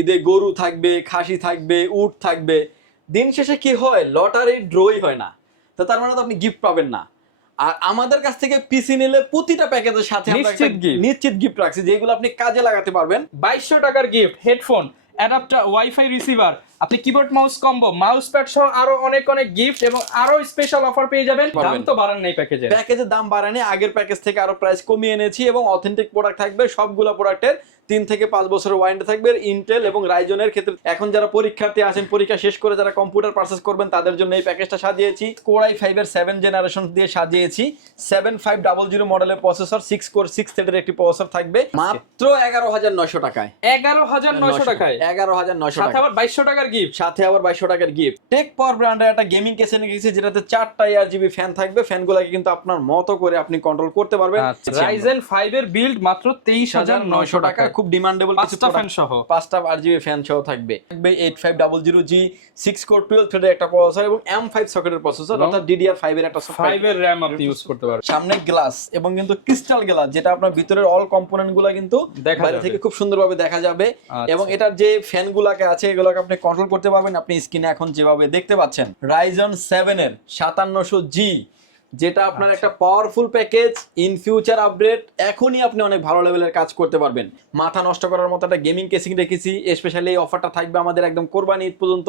ঈদে গরু থাকবে খাসি থাকবে উট থাকবে। দিন শেষে কি হয়? লটারি ড্রই হয় না। তো তার মানে তো আপনি গিফট পাবেন না। আর আমাদের কাছ থেকে পিসি নিলে প্রতিটা প্যাকেজের সাথে নিশ্চিত gift। নিশ্চিত গিফট রাখছি যেগুলো আপনি কাজে লাগাতে পারবেন। বাইশশো টাকার gift headphone adapter WiFi receiver আপনি keyboard mouse combo mouse pad সহ আরও অনেক অনেক গিফট এবং আরও স্পেশাল অফার পেয়ে যাবেন। দাম তো বাড়ান নেই প্যাকেজে প্যাকেজের দাম বাড়ানি আগের প্যাকেজ থেকে আরও প্রাইস কমিয়ে এনেছি এবং অথেন্টিক প্রোডাক্ট থাকবে সবগুলো প্রোডাক্টের তিন থেকে পাঁচ বছরের ওয়ারেন্টি থাকবে। ইন্টেল এবং রাইজনের ক্ষেত্রে এখন যারা পরীক্ষার্থী আছেন পরীক্ষা শেষ করে যারা কম্পিউটার পারচেস করবেন তাদের জন্য এই প্যাকেজটা সাজিয়েছি। কোরাই ফাইভের সেভেন জেনারেশন দিয়ে সাজিয়েছি। সেভেন ফাইভ ডাবল জিরো মডেলের প্রসেসর সিক্স কোর সিক্স থ্রেডের একটি প্রসেসর থাকবে। মাত্র এগারো হাজার নয়শো টাকায়। এগারো হাজার নয়শো টাকায়? এগারো হাজার নয়শো সাথে টাকা আবার বাইশশো টাকার গিফট সাথে আবার বাইশশো টাকার গিফট টেক পাওয়ার ব্র্যান্ডের একটা গেমিং কেসে নিয়ে গেছি যেটাতে চারটা এয়ার জিবি ফ্যান থাকবে। ফ্যানগুলোকে কিন্তু আপনার মতো করে আপনি কন্ট্রোল করতে পারবেন। রাইজেন ফাইভ এর বিল্ড মাত্র তেইশ হাজার নয়শো টাকা খুব ডিমান্ডেবল পাঁচটা ফ্যান সহ। পাঁচটা আর জিবি ফ্যান সহ থাকবে। থাকবে eight five double zero G six core twelve থ্রেডের একটা প্রসেসর এবং এম ফাইভ সকেটের প্রসেসর অর্থাৎ ডিডিআর ফাইভ এর একটা ফাইভ এর র্যাম আপনি ইউজ করতে পারবেন। সামনে গ্লাস এবং কিন্তু ক্রিস্টাল গ্লাস যেটা আপনার ভিতরের অল কম্পোনেন্টগুলা কিন্তু দেখা বাইরে। থেকে খুব সুন্দরভাবে দেখা যাবে। আচ্ছা। এবং এটার যে ফ্যান গুলাকে আছে এগুলোকে আপনি কন্ট্রোল করতে পারবেন। আপনি স্ক্রিনে এখন যেভাবে দেখতে পাচ্ছেন রাইজন সেভেন এর সাতান্নশো জি যেটা আপনার একটা powerful package in future update এখনই আপনি অনেক ভালো লেভেলের কাজ করতে পারবেন। মাথা নষ্ট করার মতো একটা গেমিং কেসিং রেখেছি স্পেশালি এই অফারটা থাকবে আমাদের একদম কোরবানি ঈদ পর্যন্ত।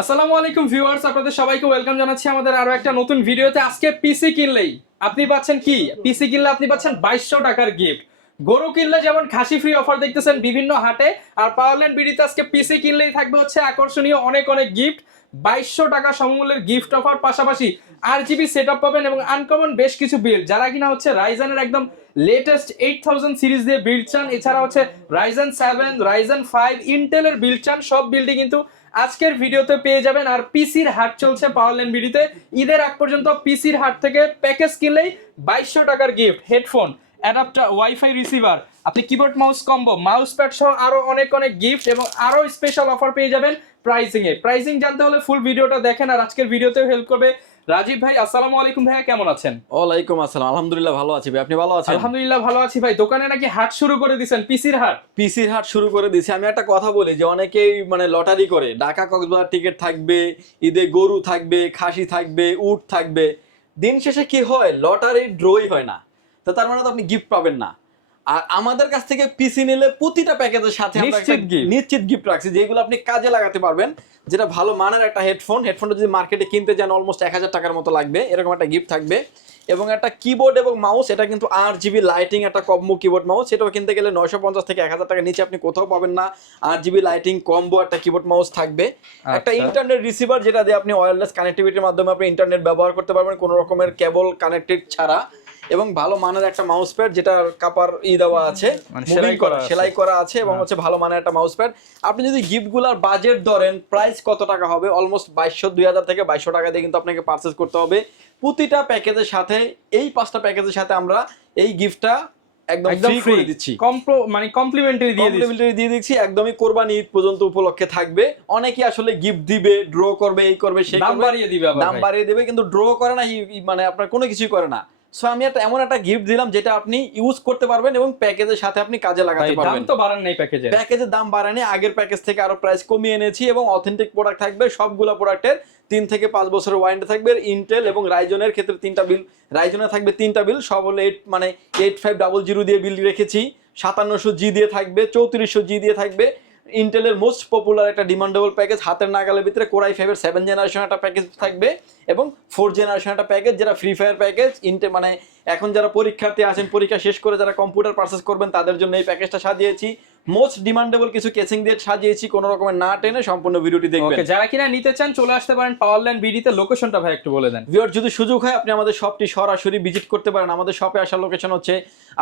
আসসালামু আলাইকুম ভিউয়ার্স আপনাদের সবাইকে ওয়েলকাম জানাচ্ছি আমাদের আরও একটা নতুন ভিডিওতে আজকে পিসি কিনলেই আপনি পাচ্ছেন কি? পিসি কিনলে আপনি পাচ্ছেন বাইশশো টাকার গিফট গরু কিনলে যেমন খাসি ফ্রি অফার দেখতেছেন বিভিন্ন হাটে, আর পাওয়ারল্যান্ড বিডিতে আজকে পিসি কিনলেই থাকবে হচ্ছে আকর্ষণীয় অনেক অনেক গিফট বাইশশো টাকা সমমূল্যের গিফট অফার পাশাপাশি আর জিবি সেট পাবেন এবং আনকমন বেশ কিছু বিল যারা কিনা হচ্ছে রাইজানের একদম লেটেস্ট এইট থাউজেন্ড সিরিজ দিয়ে বিল্ড চান, এছাড়া হচ্ছে রাইজেন সেভেন রাইজেন ফাইভ ইন্টেলের বিল্ড চান, সব বিল্ডই কিন্তু আজকের ভিডিওতে পেয়ে যাবেন। আর পিসির হাট চলছে পাওয়ারল্যান্ড বিডিতে ঈদের আগ পর্যন্ত পিসির হাট থেকে প্যাকেজ কিনলেই বাইশশো টাকার gift headphone adapter WiFi receiver. আপনি keyboard mouse combo mouse pad সহ আরও অনেক অনেক গিফট এবং আরও স্পেশাল অফার পেয়ে যাবেন প্রাইসিং এ প্রাইসিং জানতে হলে ফুল ভিডিওটা দেখেন আর আজকের ভিডিওতেও হেল্প করবে রাজীব ভাই। আসসালামু আলাইকুম ভাইয়া কেমন আছেন? ওয়ালাইকুম আসসালাম। আলহামদুলিল্লাহ ভালো আছি ভাই। আপনি ভালো আছেন? আলহামদুলিল্লাহ ভালো আছি ভাই। দোকানে নাকি হাট শুরু করে দিয়েছেন পিসির হাট? পিসির হাট শুরু করে দিয়েছি। আমি একটা কথা বলি যে অনেকেই মানে লটারি করে। ঢাকা কক্সবাজার টিকিট থাকবে ঈদে গরু থাকবে খাসি থাকবে উট থাকবে। দিন শেষে কি হয়? লটারি ড্রই হয় না। তো তার মানে তো আপনি গিফট পাবেন না। আর আমাদের কাছ থেকে পিসি নিলে প্রতিটা প্যাকেজের সাথে নিশ্চিত নিশ্চিত গিফট রাখছি যেগুলো আপনি কাজে লাগাতে পারবেন যেটা ভালো মানের একটা হেডফোন হেডফোনটা যদি মার্কেটে কিনতে যান অলমোস্ট এক হাজার টাকার মতো লাগবে এরকম একটা গিফট থাকবে। এবং একটা কিবোর্ড এবং মাউস এটা কিন্তু আট জিবি লাইটিং একটা কম্বো কিবোর্ড মাউস সেটাও কিনতে গেলে নয়শো পঞ্চাশ থেকে এক হাজার টাকার নিচে আপনি কোথাও পাবেন না। আট জিবি লাইটিং কম্বো একটা কিবোর্ড মাউস থাকবে। একটা আচ্ছা। ইন্টারনেট রিসিভার যেটা দিয়ে আপনি ওয়্যারলেস কানেক্টিভিটির মাধ্যমে আপনি ইন্টারনেট ব্যবহার করতে পারবেন কোনো রকমের কেবল কানেক্টেড ছাড়া। এবং ভালো মানের একটা মাউস প্যাড যেটা কাপার ই দেওয়া আছে মানে সেলাই করা আছে। সেলাই করা আছে এবং হচ্ছে ভালো মানের একটা মাউস প্যাড আপনি যদি গিফটগুলোর বাজেট ধরেন প্রাইস কত টাকা হবে? অলমোস্ট বাইশশো দুই হাজার থেকে বাইশশো টাকা দিয়ে কিন্তু আপনাকে পারচেস করতে হবে। প্রতিটা প্যাকেজের সাথে এই পাঁচটা প্যাকেজের সাথে আমরা এই গিফটটা একদম একদম ফ্রি ফ্রি করে দিচ্ছি। মানে কমপ্লিমেন্টারি দিয়ে দিচ্ছি। কমপ্লিমেন্টারি দিয়ে দিচ্ছি। একদমই কোরবানি ঈদ পর্যন্ত উপলক্ষে থাকবে। অনেকেই আসলে গিফট দিবে ড্র করবে এই করবে সেই দাম বাড়িয়ে দিবে দাম বাড়িয়ে দেবে কিন্তু ড্র করে না মানে আপনার কোনো কিছুই করে না। সো আমি একটা এমন একটা গিফট দিলাম যেটা আপনি ইউজ করতে পারবেন এবং প্যাকেজের সাথে আপনি কাজে লাগাতে দাম তো বাড়ান নেই প্যাকেজে প্যাকেজের দাম বাড়ায়নি আগের প্যাকেজ থেকে আরও প্রাইস কমিয়ে এনেছি এবং অথেন্টিক প্রোডাক্ট থাকবে সবগুলো প্রোডাক্টের তিন থেকে পাঁচ বছরের ওয়ারেন্টি থাকবে ইন্টেল এবং রাইজনের ক্ষেত্রে তিনটা বিল রাইজনে থাকবে তিনটা বিল সব হলো এইট মানে এইট ফাইভ ডাবল জিরো দিয়ে বিল রেখেছি সাতান্নশো জি দিয়ে থাকবে চৌত্রিশশো জি দিয়ে থাকবে ইন্টেলের মোস্ট পপুলার একটা ডিমান্ডেবল প্যাকেজ হাতের নাগালের ভিতরে কোরাই ফাইভের সেভেন জেনারেশন একটা প্যাকেজ থাকবে এবং ফোর জেনারেশন একটা প্যাকেজ যারা ফ্রি ফায়ার প্যাকেজ ইন্টে মানে এখন যারা পরীক্ষার্থী আছেন, পরীক্ষা শেষ করে যারা কম্পিউটার পারচেস করবেন, তাদের জন্য এই প্যাকেজটা সাজিয়েছি। মোস্ট ডিমান্ডেবল কিছু কেসিং দিয়ে সাজিয়েছি কোনো রকমের না টেনে সম্পূর্ণ ভিডিওটি দেখবেন। যারা কিনা নিতে চান চলে আসতে পারেন পাওয়ারল্যান্ড বিডিতে লোকেশনটা ভাই একটু বলে দেন। ভিউয়ার যদি সুযোগ হয় আপনি আমাদের শপটি সরাসরি ভিজিট করতে পারেন। আমাদের শপে আসার লোকেশন হচ্ছে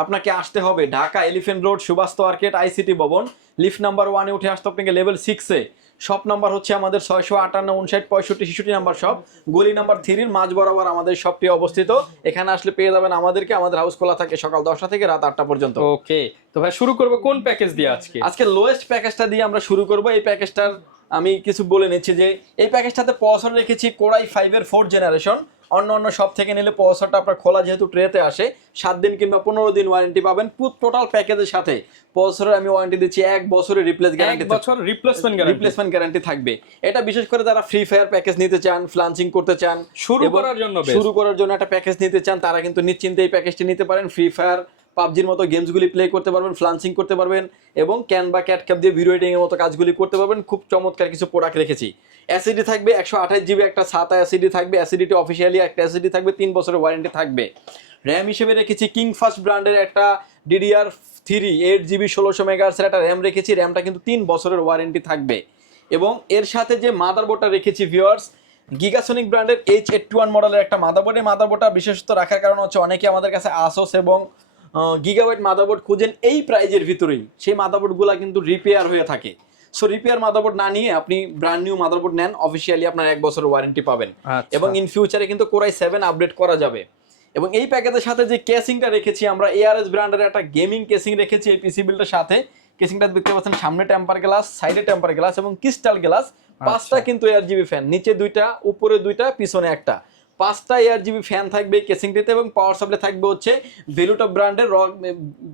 আপনাকে আসতে হবে Dhaka Elephant Road Subastu market ICT ভবন। লিফট নাম্বার ওয়ানে উঠে আসতে আপনাকে লেভেল সিক্সে শপ নাম্বার হচ্ছে আমাদের ছয়শো আটান্ন উনষাট পঁয়ষট্টি ছেষট্টি নাম্বার শপ। গলি নাম্বার থ্রির মাঝ বরাবর আমাদের শপটি অবস্থিত। এখানে আসলে পেয়ে যাবেন আমাদেরকে আমাদের হাউস খোলা থাকে সকাল দশটা থেকে রাত আটটা পর্যন্ত। ওকে তো ভাই শুরু করব কোন প্যাকেজ দিয়ে আজকে? আজকে লোয়েস্ট প্যাকেজটা দিয়ে আমরা শুরু করব। এই প্যাকেজটার আমি কিছু বলে নিচ্ছি যে এই প্যাকেজটাতে পছন্দ রেখেছি কোরাই ফাইভের ফোর্থ জেনারেশন অন্য অন্য সব থেকে নিলে প্রসেসরটা আপনার খোলা যেহেতু ট্রেতে আসে সাত দিন কিংবা পনেরো দিন ওয়ারেন্টি পাবেন। টোটাল প্যাকেজের সাথে প্রসেসরের আমি ওয়ারেন্টি দিচ্ছি এক বছরের রিপ্লেস গ্যারান্টি বছর রিপ্লেসমেন্ট গ্যারান্টি রিপ্লেসমেন্ট গ্যারান্টি থাকবে। এটা বিশেষ করে যারা ফ্রি ফায়ার প্যাকেজ নিতে চান ফ্লান্সিং করতে চান শুরু করার জন্য শুরু করার জন্য একটা প্যাকেজ নিতে চান তারা কিন্তু নিশ্চিন্তে এই প্যাকেজটি নিতে পারেন। ফ্রি ফায়ার পাবজির মতো গেমসগুলি প্লে করতে পারবেন ফ্লান্সিং করতে পারবেন এবং ক্যান বা ক্যাট ক্যাপ দিয়ে ভিডিও এডিং এর মতো কাজগুলি করতে পারবেন। খুব চমৎকার কিছু প্রোডাক্ট রেখেছি। অ্যাসিডি থাকবে একশো আঠাশ জিবি একটা সাতা অ্যাসিডি থাকবে অ্যাসিডিটি অফিসিয়ালি একটা অ্যাসিডি থাকবে, তিন বছরের ওয়ারেন্টি থাকবে। র্যাম হিসেবে রেখেছি কিং ফার্স্ট ব্র্যান্ডের একটা ডিডিআর থ্রি এইট জিবি ষোলোশো মেগাহার্সের একটা র্যাম রেখেছি। র্যামটা কিন্তু তিন বছরের ওয়ারেন্টি থাকবে। এবং এর সাথে যে মাদারবোর্ডটা রেখেছি ভিউয়ার্স গিগাসনিক ব্র্যান্ডের এইচ এইট টু ওয়ান মডেলের একটা মাদারবোর্ড এই মাদারবোর্ডটা বিশেষত রাখার কারণ হচ্ছে অনেকে আমাদের কাছে আসোস এবং গিগাবাইট মাদারবোর্ড খুঁজেন এই প্রাইজের ভিতরেই। সেই মাদারবোর্ডগুলো কিন্তু রিপেয়ার হয়ে থাকে। সো রিপেয়ার মাদারবোর্ড না নিয়ে আপনি ব্র্যান্ড নিউ মাদারবোর্ড নেন অফিসিয়ালি আপনার এক বছরের ওয়ারেন্টি পাবেন। আচ্ছা। এবং ইন ফিউচারে কিন্তু কোরাই সেভেন আপডেট করা যাবে। এবং এই প্যাকেজের সাথে যে কেসিংটা রেখেছি আমরা এআরএস ব্র্যান্ডের একটা গেমিং কেসিং রেখেছি এই পিসি বিলটার সাথে। কেসিংটা দেখতে পাচ্ছেন সামনে টেম্পার গ্লাস সাইডে টেম্পার গ্লাস এবং ক্রিস্টাল গ্লাস পাঁচটা কিন্তু এয়ার জিবি ফ্যান নিচে দুইটা উপরে দুইটা পিছনে একটা। পাঁচটা এয়ার জিবি ফ্যান থাকবে কেসিংটিতে এবং পাওয়ার সাপ্লাই থাকবে হচ্ছে ভেলুটপ ব্র্যান্ডের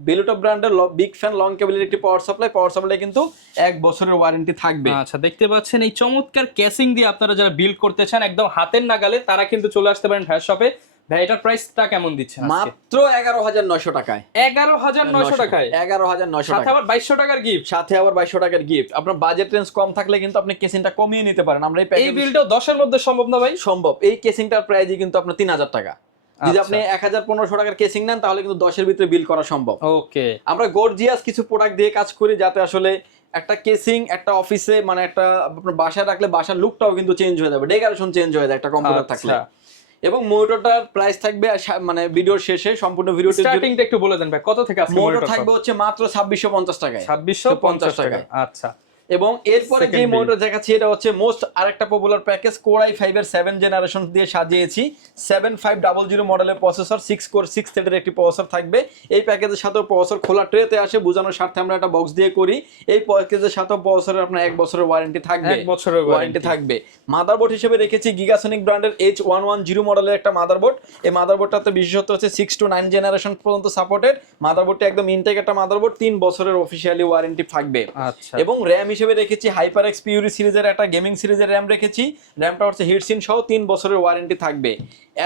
ভেলুটপ ব্র্যান্ডের বিগ ফ্যান লং কেবলের একটি পাওয়ার সাপ্লাই পাওয়ার সাপ্লাই কিন্তু এক বছরের ওয়ারেন্টি থাকবে। আচ্ছা দেখতে পাচ্ছেন এই চমৎকার কেসিং দিয়ে আপনারা যারা বিল্ড করতে চান, একদম হাতের নাগালে তারা কিন্তু চলে আসতে পারেন ফ্যাশ শপে ভাই এটার প্রাইসটা কেমন দিচ্ছেন মাত্র এগারো হাজার নয়শো টাকায়। এগারো হাজার নয়শো টাকায়? এগারো হাজার নয়শো সাথে আবার বাইশশো টাকার গিফট সাথে আবার বাইশশো টাকার গিফট আপনার বাজেট রেঞ্জ কম থাকলে কিন্তু আপনি কেসিংটা কমিয়ে নিতে পারেন। আমরা এই বিলটাও দশের মধ্যে সম্ভব না ভাই? সম্ভব। এই কেসিংটার প্রাইজই কিন্তু আপনার তিন হাজার টাকা। যদি আচ্ছা। আপনি এক হাজার পনেরোশো টাকার কেসিং নেন তাহলে কিন্তু দশের ভিতরে বিল করা সম্ভব। ওকে আমরা গর্জিয়াস কিছু প্রোডাক্ট দিয়ে কাজ করি যাতে আসলে একটা কেসিং একটা অফিসে মানে একটা আপনার বাসায় রাখলে বাসার লুকটাও কিন্তু চেঞ্জ হয়ে যাবে। ডেকোরেশন চেঞ্জ হয়ে যায় একটা কম্পিউটার থাকলে। আচ্ছা। এবং মোটরটার প্রাইস থাকবে মানে ভিডিওর শেষে সম্পূর্ণ ভিডিও স্টার্টিংটা একটু বলে দেন ভাই কত থেকে আসবে মনিটর মনিটর থাকবে হচ্ছে মাত্র ছাব্বিশশো পঞ্চাশ টাকায়। ছাব্বিশশো পঞ্চাশ টাকা আচ্ছা। এবং এরপরে যে. মনিটর দেখাচ্ছি এটা হচ্ছে মোস্ট আরেকটা popular package core i five এর সেভেন জেনারেশন দিয়ে সাজিয়েছি। সেভেন ফাইভ ডাবল জিরো মডেলের প্রসেসর সিক্স কোর সিক্স থ্রেডের একটি প্রসেসর থাকবে। এই প্যাকেজের সাথেও প্রসেসর খোলা ট্রেতে আসে বোঝানোর স্বার্থে আমরা একটা বক্স দিয়ে করি। এই প্যাকেজের সাথেও প্রসেসরের আপনার এক বছরের ওয়ারেন্টি থাকবে। এক বছরের ওয়ারেন্টি। থাকবে। মাদারবোর্ড হিসেবে রেখেছি গিগাসনিক ব্র্যান্ডের এইচ ওয়ান ওয়ান জিরো মডেলের একটা মাদারবোর্ড এই মাদারবোর্ডটাতে বিশেষত হচ্ছে সিক্স টু নাইন জেনারেশন পর্যন্ত সাপোর্টেড মাদারবোর্ডটা একদম ইনটেক একটা মাদারবোর্ড তিন বছরের অফিসিয়ালি ওয়ারেন্টি থাকবে। আচ্ছা। এবং র্যাম হিসেবে রেখেছি হাইপার এক্স পিউরি সিরিজের একটা গেমিং সিরিজের র্যাম রেখেছি র্যামটা হচ্ছে হিটসিন সহ তিন বছরের ওয়ারেন্টি থাকবে।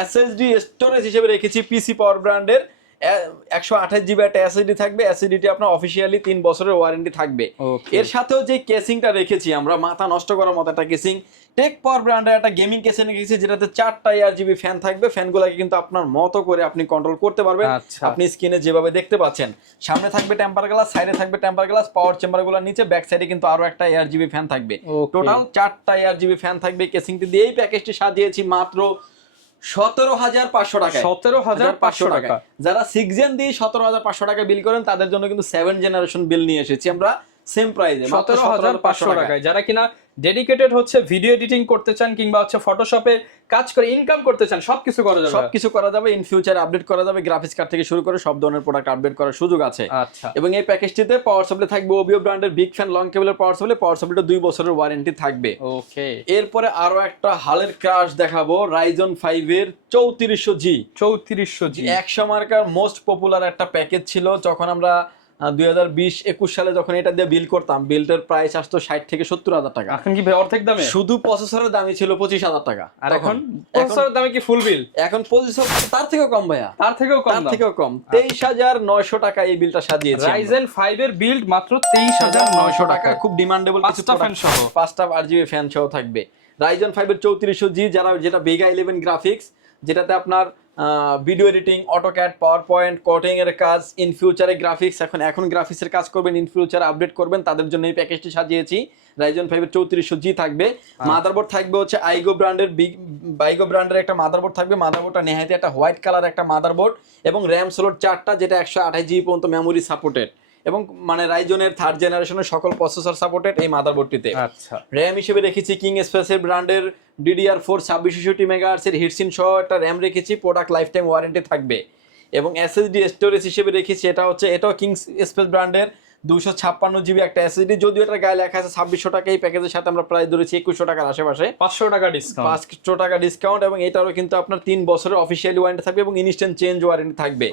এসএসডি স্টোরেজ হিসেবে রেখেছি পিসি পাওয়ার ব্র্যান্ডের একশো আঠাশ জিবি একটা এসএসডি থাকবে এসএসডিটি আপনার অফিসিয়ালি তিন বছরের ওয়ারেন্টি থাকবে। এর সাথেও যে কেসিংটা রেখেছি আমরা মাথা নষ্ট করার মতো একটা কেসিং টেক পাওয়ার ব্র্যান্ডের একটা গেমিং কেসিং রেখেছি যেটাতে চারটা এয়ার জিবি ফ্যান থাকবে। ফ্যানগুলোকে কিন্তু আপনার মতো করে আপনি কন্ট্রোল করতে পারবেন। আচ্ছা। আপনি স্ক্রিনে যেভাবে দেখতে পাচ্ছেন। সামনে থাকবে টেম্পার গ্লাস সাইডে থাকবে টেম্পার গ্লাস পাওয়ার চেম্বারগুলোর নিচে ব্যাক সাইডে কিন্তু আরও একটা এয়ার জিবি ফ্যান থাকবে টোটাল চারটা এয়ার জিবি ফ্যান থাকবে কেসিংটি দিয়ে এই প্যাকেজটি সাজিয়েছি মাত্র সতেরো হাজার পাঁচশো টাকা সতেরো হাজার পাঁচশো টাকা। যারা সিক্স জেন দিয়ে সতেরো হাজার পাঁচশো টাকা বিল করেন তাদের জন্য কিন্তু সেভেন জেনারেশন বিল নিয়ে এসেছি। আমরা সেম প্রাইসে সতেরো হাজার পাঁচশো টাকায়। যারা কিনা ডেডিকেটেড হচ্ছে ভিডিও এডিটিং করতে চান কিংবা হচ্ছে ফটোশপে কাজ করে ইনকাম করতে চান সবকিছু করা যাবে। সবকিছু করা যাবে ইন ফিউচার আপডেট করা যাবে গ্রাফিক্স কার্ড থেকে শুরু করে সব ধরনের প্রোডাক্ট আপডেট করার সুযোগ আছে। আচ্ছা। এবং এই প্যাকেজটিতে পাওয়ার সাপ্লাই থাকবে ওবিও ব্র্যান্ডের বিগ ফ্যান লং কেবলের পাওয়ার সাপ্লাই পাওয়ার সাপ্লাইটা দুই বছরের ওয়ারেন্টি থাকবে। ওকে এরপরে আরও একটা হালের ক্রাশ দেখাবো রাইজন ফাইভ এর চৌত্রিশশো জি চৌত্রিশশো জি একশো মার্কার মোস্ট পপুলার একটা প্যাকেজ ছিল যখন আমরা দুই হাজার বিশ একুশ সালে যখন এটা দিয়ে বিল করতাম বিলটার প্রাইস আসতো ষাট থেকে সত্তর হাজার টাকা। এখন কি অর্ধেক দামে? শুধু প্রসেসরের দামই ছিল পঁচিশ হাজার টাকা। আর এখন? প্রসেসরের দামে কি ফুল বিল এখন প্রসেসর তার থেকেও কম ভাইয়া। তার থেকেও কম তার থেকেও কম। তেইশ হাজার নয়শো টাকা এই বিলটা সাজিয়েছি। রাইজেন ফাইভ এর বিল্ড মাত্র তেইশ হাজার নয়শো টাকা। খুব ডিমান্ডেবল পাঁচটা fan সহ। পাঁচটা আর জিবি ফ্যান সহ থাকবে। রাইজন ফাইভের চৌত্রিশশো জি যারা যেটা বেগা ইলেভেন গ্রাফিক্স যেটাতে আপনার video editing AutoCAD power point কোটিংয়ের এর কাজ ইন ফিউচারে গ্রাফিক্স এখন এখন গ্রাফিক্সের কাজ করবেন ইন ফিউচারে আপডেট করবেন তাদের জন্য এই প্যাকেজটি সাজিয়েছি। রাইজন ফাইভের চৌত্রিশশো জি থাকবে। মাদারবোর্ড থাকবে হচ্ছে আইগো ব্র্যান্ডের বিগ বাইগো ব্র্যান্ডের একটা মাদারবোর্ড থাকবে। মাদারবোর্ডটা নেহাইতে একটা হোয়াইট কালার একটা মাদারবোর্ড এবং র্যাম স্লোট চারটা যেটা একশো আঠাশ জিবি পর্যন্ত মেমোরি সাপোর্টেড এবং মানে রাইজনের থার্ড জেনারেশনের সকল প্রসেসর সাপোর্টেড এই মাদারবোর্ডটিতে আচ্ছা। র্যাম হিসেবে রেখেছি কিং স্পেসের ব্র্যান্ডের ডিডিআর ফোর ছাব্বিশ ষষ্টি মেগাহার্সের হিটসিন সহ একটা র্যাম রেখেছি প্রোডাক্ট লাইফ টাইম ওয়ারেন্টি থাকবে। এবং এসএসডি স্টোরেজ হিসেবে রেখেছি এটা হচ্ছে এটাও কিংস স্পেস ব্র্যান্ডের। দুশো ছাপ্পান্ন জিবি একটা এসএসডি যদিও এটা গায়ে লেখা আছে ছাব্বিশশো টাকা এই প্যাকেজের সাথে আমরা প্রায় ধরেছি একুশশো টাকার আশেপাশে। পাঁচশো টাকা ডিসকাউন্ট পাঁচশো টাকা ডিসকাউন্ট এবং এটারও কিন্তু আপনার তিন বছরের অফিসিয়ালি ওয়ারেন্টি থাকবে এবং ইনস্ট্যান্ট চেঞ্জ ওয়ারেন্টি থাকবে।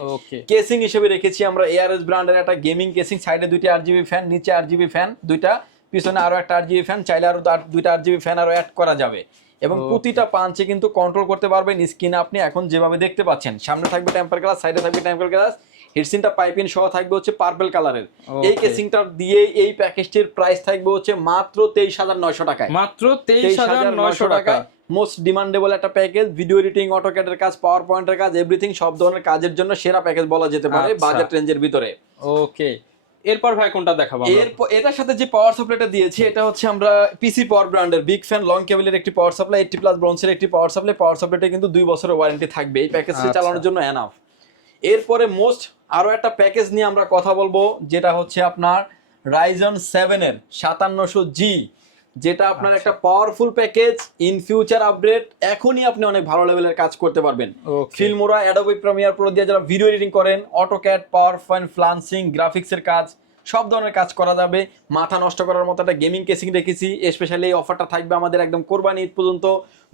কেসিং হিসেবে রেখেছি আমরা এআরএস ব্র্যান্ডের একটা গেমিং কেসিং সাইডে দুইটা আট জিবি ফ্যান নিচে আট জিবি ফ্যান দুইটা পিছনে আরও একটা আট জিবি ফ্যান চাইলে আরও দুইটা আট জিবি ফ্যান আরও অ্যাড করা যাবে। এবং প্রতিটা পাঞ্চে কিন্তু কন্ট্রোল করতে পারবেন স্ক্রিনে আপনি এখন যেভাবে দেখতে পাচ্ছেন। সামনে থাকবে টেম্পার গ্লাস সাইডে থাকবে টেম্পার গ্লাস হিটসিনটা পাইপিং সহ থাকবে হচ্ছে পার্পল কালারের এই Okay. কেসিংটা দিয়ে এই প্যাকেজটির প্রাইস থাকবে হচ্ছে মাত্র তেইশ হাজার নয়শো টাকায় মাত্র তেইশ হাজার নয়শো টাকা মোস্ট ডিমান্ডেবল একটা প্যাকেজ ভিডিও এডিটিং অটোক্যাডের কাজ পাওয়ার পয়েন্টের কাজ এভরিথিং সব ধরনের কাজের জন্য সেরা প্যাকেজ বলা যেতে পারে আচ্ছা। বাজেট রেঞ্জের ভিতরে ওকে এরপর ভাই কোনটা দেখাবো আমরা? এর এটার সাথে যে পাওয়ার সাপ্লাইটা দিয়েছি এটা হচ্ছে আমরা পিসি পাওয়ার ব্র্যান্ডের বিগ ফ্যান লং কেবলের একটি পাওয়ার সাপ্লাই এইটটি প্লাস ব্রন্সের একটি পাওয়ার সাপ্লাই পাওয়ার সাপ্লাইটা কিন্তু দুই বছরের ওয়ারেন্টি থাকবে এই প্যাকেজটি আচ্ছা। চালানোর জন্য এনাফ এরপরে মোস্ট আরও একটা প্যাকেজ নিয়ে আমরা কথা বলব যেটা হচ্ছে আপনার রাইজন সেভেনের সাতান্নশো জি যেটা আপনার একটা powerful package in future update এখনই আপনি অনেক ভালো লেভেলের কাজ করতে পারবেন. ফিল্মোরা অ্যাডোবি প্রিমিয়ার প্রো দিয়ে যারা ভিডিও এডিটিং করেন অটোক্যাড পাওয়ার পয়েন্ট ফ্লান্সিং গ্রাফিক্সের কাজ সব ধরনের কাজ করা যাবে। মাথা নষ্ট করার মতো একটা গেমিং কেসিং রেখেছি স্পেশালি এই অফারটা থাকবে আমাদের একদম কোরবানি ঈদ পর্যন্ত।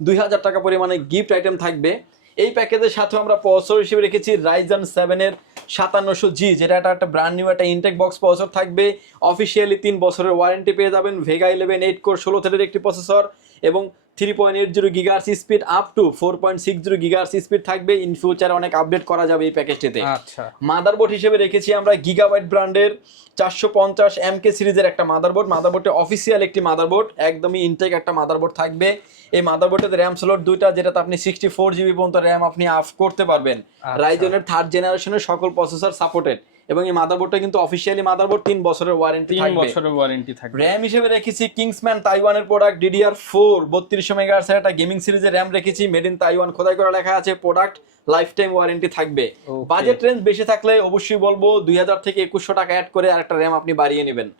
দুই হাজার টাকা পরিমাণে গিফট আইটেম থাকবে। এই প্যাকেজের সাথে আমরা প্রসেসর হিসেবে রেখেছি রাইজান সেভেনের সাতান্নশো জি যেটা একটা একটা ব্র্যান্ড নিউ একটা ইনটেক বক্স প্রসেসর থাকবে। অফিসিয়ালি তিন বছরের ওয়ারেন্টি পেয়ে যাবেন। ভেগা ইলেভেন এইট কোর ষোলো থ্রেডের একটি প্রসেসর এবং three point eight zero gigahertz speed up to four point six zero gigahertz speed থাকবে। ইন ফিউচারে অনেক আপডেট করা যাবে এই প্যাকেজটিতে আচ্ছা। মাদারবোর্ড হিসেবে রেখেছি আমরা গিগাবাইট ব্র্যান্ডের চারশো পঞ্চাশ এম কে সিরিজের একটা মাদারবোর্ড মাদারবোর্ডে অফিসিয়াল একটি মাদারবোর্ড একদমই ইনটেক একটা মাদারবোর্ড থাকবে। এই মাদারবোর্ডের র্যাম স্লট দুইটা যেটাতে আপনি সিক্সটি ফোর জিবি পর্যন্ত র্যাম আপনি আপ করতে পারবেন। আচ্ছা। রাইজনের থার্ড জেনারেশনের সকল প্রসেসর সাপোর্টেড এবং এই মাদারবোর্ডটা কিন্তু অফিসিয়ালি মাদারবোর্ড তিন বছরের ওয়ারেন্টি তিন বছরের ওয়ারেন্টি থাকবে। র্যাম হিসেবে রেখেছি কিংসম্যান তাইওয়ানের প্রোডাক্ট ডিডিআর ফোর বত্রিশশো মেগাহার্সের একটা গেমিং সিরিজের র্যাম রেখেছি মেড ইন তাইওয়ান খোদাই করে লেখা আছে প্রোডাক্ট লাইফ টাইম ওয়ারেন্টি থাকবে বাজেট রেঞ্জ বেশি থাকলে অবশ্যই বলব দুই হাজার থেকে একুশশো টাকা অ্যাড করে আরেকটা র্যাম আপনি বাড়িয়ে নেবেন।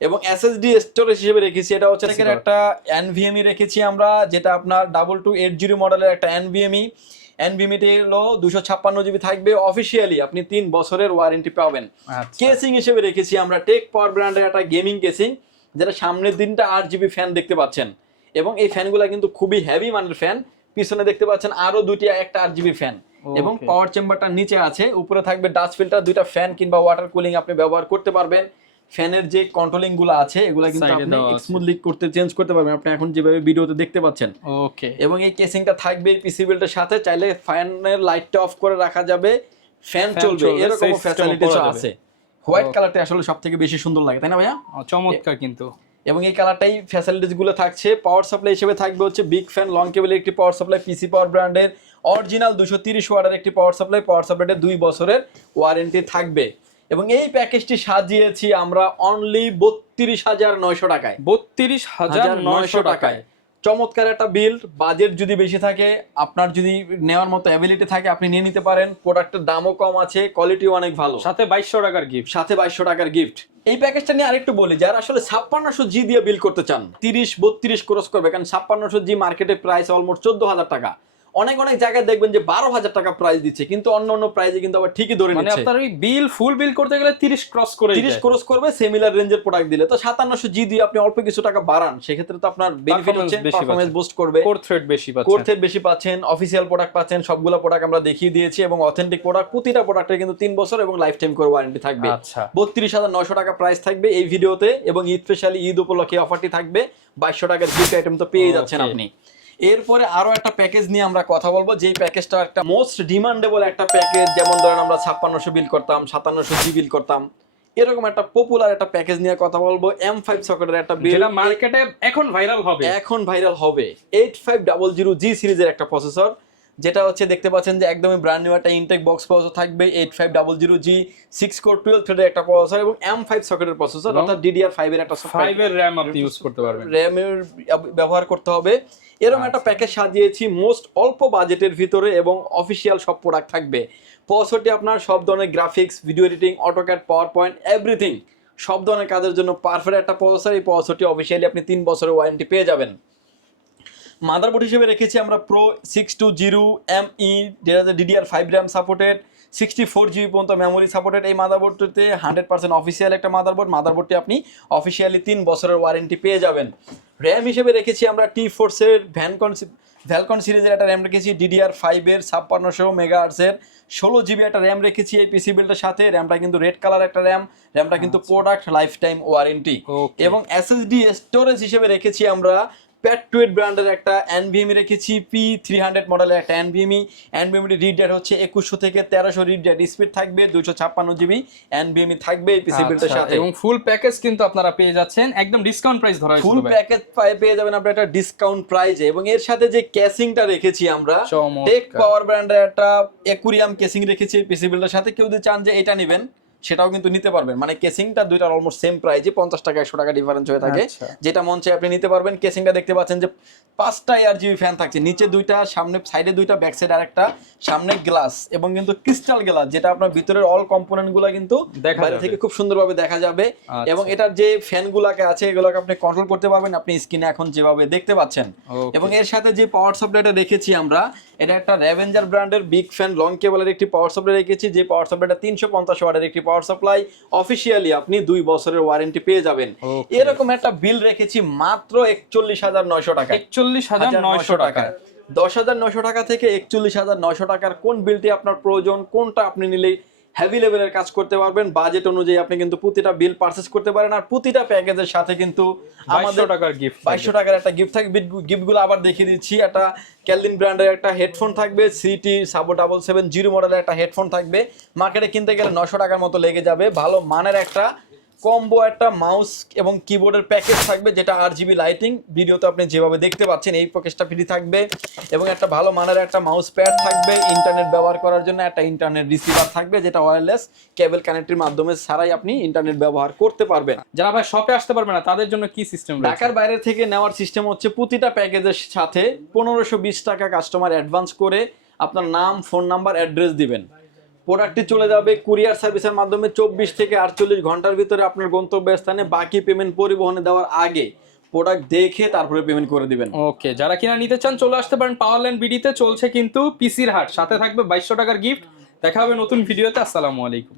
এবং এসএসডি স্টোরেজ হিসেবে রেখেছি এটা হচ্ছে. একটা এনভিএমই রেখেছি আমরা যেটা আপনার ডাবল টু এইট জিরো মডেলের একটা এনভিএমই এনভিএমিটি হলো দুশো ছাপ্পান্ন জিবি থাকবে অফিসিয়ালি আপনি তিন বছরের ওয়ারেন্টি পাবেন। আচ্ছা। কেসিং হিসেবে রেখেছি আমরা টেক পাওয়ার ব্র্যান্ডের একটা গেমিং কেসিং যেটা সামনের দিনটা আট জিবি ফ্যান দেখতে পাচ্ছেন। এবং এই ফ্যানগুলো কিন্তু খুবই হেভি মানের ফ্যান পিছনে দেখতে পাচ্ছেন আরও দুটি একটা আট জিবি ফ্যান এবং পাওয়ার চেম্বারটা নিচে আছে উপরে থাকবে ডাস্ট ফিল্টার দুইটা ফ্যান কিংবা ওয়াটার কুলিং আপনি ব্যবহার করতে পারবেন। ফ্যানের যে কন্ট্রোলিংগুলো আছে এগুলো কিন্তু আপনি। স্মুথলি করতে চেঞ্জ করতে পারবেন। আপনি এখন যেভাবে ভিডিওতে দেখতে পাচ্ছেন। ওকে এবং এই কেসিংটা থাকবে পিসি বিল্ডের সাথে চাইলে ফ্যানের লাইটটা অফ করে রাখা যাবে। ফ্যান চলবে এরকম ফ্যাসিলিটিস আছে। হোয়াইট। কালারটা আসলে সব থেকে বেশি সুন্দর লাগে তাই না ভাইয়া? চমৎকার কিন্তু। এবং এই কালারটাই ফ্যাসিলিটিসগুলো থাকছে। পাওয়ার সাপ্লাই হিসেবে থাকবে হচ্ছে বিগ ফ্যান লং কেবলের একটি পাওয়ার সাপ্লাই পিসি পাওয়ার ব্র্যান্ডের অরিজিনাল দুশো তিরিশ ওয়াটের একটি পাওয়ার সাপ্লাই পাওয়ার সাপ্লাইতে দুই বছরের ওয়ারেন্টি থাকবে। এবং এই প্যাকেজটি সাজিয়েছি আমরা অনলি বত্রিশ হাজার নয়শো টাকায়। বত্রিশ হাজার নয়শো টাকায়। চমৎকার একটা বিল বাজেট যদি বেশি থাকে আপনার যদি নেওয়ার মতো অ্যাবিলিটি থাকে আপনি নিয়ে নিতে পারেন। প্রোডাক্টের দামও কম আছে কোয়ালিটিও অনেক ভালো। সাথে বাইশশো টাকার গিফট সাথে বাইশশো টাকার গিফট এই প্যাকেজটা নিয়ে আরেকটু বলি যারা আসলে ছাপ্পান্নশো জি দিয়ে বিল করতে চান তিরিশ বত্রিশ ক্রস করবে কারণ ছাপ্পান্নশো জি মার্কেটে প্রাইস অলমোস্ট চোদ্দ হাজার টাকা। অনেক অনেক জায়গায় দেখবেন যে বারো হাজার টাকা প্রাইস দিচ্ছে কিন্তু অন্য অন্য প্রাইসে কিন্তু আবার ঠিকই ধরে মানে নিচ্ছে। আপনার ওই বিল ফুল বিল করতে গেলে তিরিশ ক্রস করে তিরিশ ক্রস করবে সিমিলার রেঞ্জের প্রোডাক্ট দিলে। তো সাতান্নশো জি দিয়ে আপনি অল্প কিছু টাকা বাড়ান সেক্ষেত্রে তো আপনার বেনিফিট হচ্ছে বেশি পারফরমেন্স পাচ্ছেন। বুস্ট করবে। কোর থ্রেড বেশি পাচ্ছে কোর্থের বেশি পাচ্ছেন অফিসিয়াল প্রোডাক্ট পাচ্ছেন সবগুলো প্রোডাক্ট আমরা দেখিয়ে দিয়েছি এবং অথেন্টিক প্রোডাক্ট প্রতিটা প্রোডাক্টের কিন্তু তিন বছর এবং লাইফ টাইম করে ওয়ারেন্টি থাকবে। আচ্ছা। বত্রিশ হাজার নয়শো টাকা প্রাইস থাকবে এই ভিডিওতে এবং ঈদ স্পেশালি ঈদ উপলক্ষে অফারটি থাকবে। বাইশশো টাকার গিফট আইটেম তো পেয়ে যাচ্ছেন আপনি। এরপরে আরও একটা প্যাকেজ নিয়ে আমরা কথা বলব যেই প্যাকেজটা একটা মোস্ট ডিমান্ডেবল একটা প্যাকেজ যেমন ধরেন আমরা ছাপ্পান্নশো বিল করতাম সাতান্নশো জি বিল করতাম এরকম একটা পপুলার একটা প্যাকেজ নিয়ে কথা বলব এম ফাইভ সকেটের একটা বিল যেটা মার্কেটে এখন ভাইরাল হবে। এখন ভাইরাল হবে। Eight five double zero G সিরিজের একটা প্রসেসর যেটা হচ্ছে দেখতে পাচ্ছেন যে একদমই ব্র্যান্ড নিউ একটা ইনটেক বক্স প্রসেসর থাকবে eight five double zero G six core twelve থ্রেডের একটা প্রসেসর এবং এম ফাইভ সকেটের প্রসেসর অর্থাৎ ডিডিআর ফাইভের একটা ফাইভের র্যাম আপনি ইউজ করতে পারবেন। র্যামের ব্যবহার করতে হবে। এরকম একটা প্যাকেজ সাজিয়েছি মোস্ট অল্প বাজেটের ভিতরে এবং অফিসিয়াল সব প্রোডাক্ট থাকবে। প্রসেসরটি আপনার সব ধরনের graphics video editing AutoCAD PowerPoint everything সব ধরনের কাজের জন্য পারফেক্ট একটা প্রসেসর এই প্রসেসরটি অফিসিয়ালি আপনি তিন বছরের ওয়ারেন্টি পেয়ে যাবেন। মাদারবোর্ড হিসেবে রেখেছি আমরা pro six two zero M E যেটা DDR five RAM supported sixty four GB পর্যন্ত মেমোরি সাপোর্টেড এই মাদারবোর্ডটিতে হান্ড্রেড পার্সেন্ট অফিসিয়াল একটা মাদারবোর্ড মাদারবোর্ডটি আপনি অফিসিয়ালি তিন বছরের ওয়ারেন্টি পেয়ে যাবেন। র্যাম হিসেবে রেখেছি আমরা টি ফোর্সের ভ্যানকন ভ্যালকন সিরিজের একটা র্যাম রেখেছি ডিডিআর ফাইভের ছাপ্পান্নশো মেগা আর্টসের ষোলো জিবি একটা র্যাম রেখেছি এই পিসি বিল্ডের সাথে র্যামটা কিন্তু রেড কালার একটা র্যাম র্যামটা কিন্তু প্রোডাক্ট লাইফ টাইম ওয়ারেন্টি. এবং এসএসডি স্টোরেজ হিসেবে রেখেছি আমরা প্যাট টুয়েট ব্র্যান্ডের একটা এনভিএমি রেখেছি পি থ্রি হান্ড্রেড মডেলের একটা এনভিএমি এনভিএমি রিড ডেট হচ্ছে একুশশো থেকে তেরোশো রিড ডেট স্পিড থাকবে দুশো ছাপ্পান্ন জিবি। এনভিএমি থাকবে এই পিসি বিল্ডের আচ্ছা, সাথে। এবং ফুল প্যাকেজ কিন্তু আপনারা পেয়ে যাচ্ছেন। একদম ডিসকাউন্ট প্রাইস ধরা ফুল প্যাকেজ পেয়ে যাবেন আপনার একটা ডিসকাউন্ট প্রাইজে এবং এর সাথে যে কেসিংটা রেখেছি আমরা টেক পাওয়ার ব্র্যান্ডের একটা একুরিয়াম কেসিং রেখেছি পিসি বিল্ডের সাথে। কেউ যদি চান যে এটা নেবেন সেটাও কিন্তু নিতে পারবেন। মানে কেসিংটা দুইটার অলমোস্ট সেম প্রাইজে পঞ্চাশ টাকা একশো টাকা ডিফারেন্স হয়ে থাকে। আচ্ছা। যেটা মন চাই আপনি নিতে পারবেন। কেসিংটা দেখতে পাচ্ছেন যে পাঁচটা এয়ার জিবি ফ্যান থাকছে। নিচে দুইটা সামনে সাইডে দুইটা ব্যাক সাইড আর একটা সামনে গ্লাস এবং কিন্তু ক্রিস্টাল গ্লাস যেটা আপনার ভিতরের অল কম্পোনেন্টগুলা কিন্তু দেখা বাইরে। থেকে খুব সুন্দরভাবে দেখা যাবে। আচ্ছা। এবং এটার যে ফ্যান গুলাকে আছে এগুলোকে আপনি কন্ট্রোল করতে পারবেন। আপনি স্ক্রিনে এখন যেভাবে দেখতে পাচ্ছেন। এবং এর সাথে যে পাওয়ার সাপ্লাইটা রেখেছি আমরা এটা একটা র্যাভেঞ্জার ব্র্যান্ডের বিগ ফ্যান লং কেবলের একটি পাওয়ার সাপ্লাই রেখেছি। যে পাওয়ার সাপ্লাইটা তিনশো পঞ্চাশ ওয়াটের একটি পাওয়ার সাপ্লাই অফিসিয়ালি আপনি দুই বছরের ওয়ারেন্টি পেয়ে যাবেন। এরকম একটা বিল রেখেছি মাত্র একচল্লিশ হাজার নয়শো টাকা একচল্লিশ হাজার নয়শো টাকা দশ হাজার নয়শো টাকা থেকে একচল্লিশ হাজার নয়শো টাকার কোন বিলটি আপনার প্রয়োজন কোনটা আপনি নিলে হেভি লেভেলের কাজ করতে পারবেন। বাজেট অনুযায়ী আপনি কিন্তু প্রতিটা বিল পারচেস করতে পারেন। আর প্রতিটা প্যাকেজের সাথে কিন্তু আমাদের টাকার গিফট বাইশশো টাকার একটা গিফট থাকবে গিফটগুলো আবার দেখিয়ে দিচ্ছি। একটা ক্যালদিন ব্র্যান্ডের একটা হেডফোন থাকবে। সিটি সাবো ডাবল সেভেন জিরো মডেলের একটা হেডফোন থাকবে। মার্কেটে কিনতে গেলে নশো টাকার মতো লেগে যাবে। ভালো মানের একটা কম্বো একটা মাউস এবং কিবোর্ডের প্যাকেজ থাকবে যেটা আর জিবি লাইটিং ভিডিওতে আপনি যেভাবে দেখতে পাচ্ছেন এই প্যাকেজটা ফ্রি থাকবে। এবং একটা ভালো মানের একটা মাউস প্যাড থাকবে ইন্টারনেট ব্যবহার করার জন্য একটা ইন্টারনেট রিসিভার থাকবে যেটা ওয়্যারলেস কেবল কানেক্টের মাধ্যমে ছাড়াই আপনি ইন্টারনেট ব্যবহার করতে পারবেন। যারা ভাই শপে আসতে পারবে না তাদের জন্য কি সিস্টেম ঢাকার বাইরে থেকে নেওয়ার সিস্টেম হচ্ছে প্রতিটা প্যাকেজের সাথে পনেরোশো বিশ টাকা কাস্টমার অ্যাডভান্স করে আপনার নাম ফোন নাম্বার অ্যাড্রেস দিবেন। প্রোডাক্টটি চলে যাবে কুরিয়ার সার্ভিসের মাধ্যমে চব্বিশ থেকে আটচল্লিশ ঘণ্টার ভিতরে আপনার গন্তব্যস্থানে, বাকি পেমেন্ট পরিবহনে দেওয়ার আগে প্রোডাক্ট দেখে তারপরে পেমেন্ট করে দিবেন। ওকে যারা কিনা নিতে চান চলে আসতে পারেন পাওয়ার ল্যান্ড বিডিতে চলছে কিন্তু পিসির হাট। সাথে থাকবে বাইশশো টাকার গিফট দেখা হবে নতুন ভিডিওতে আসসালামু আলাইকুম।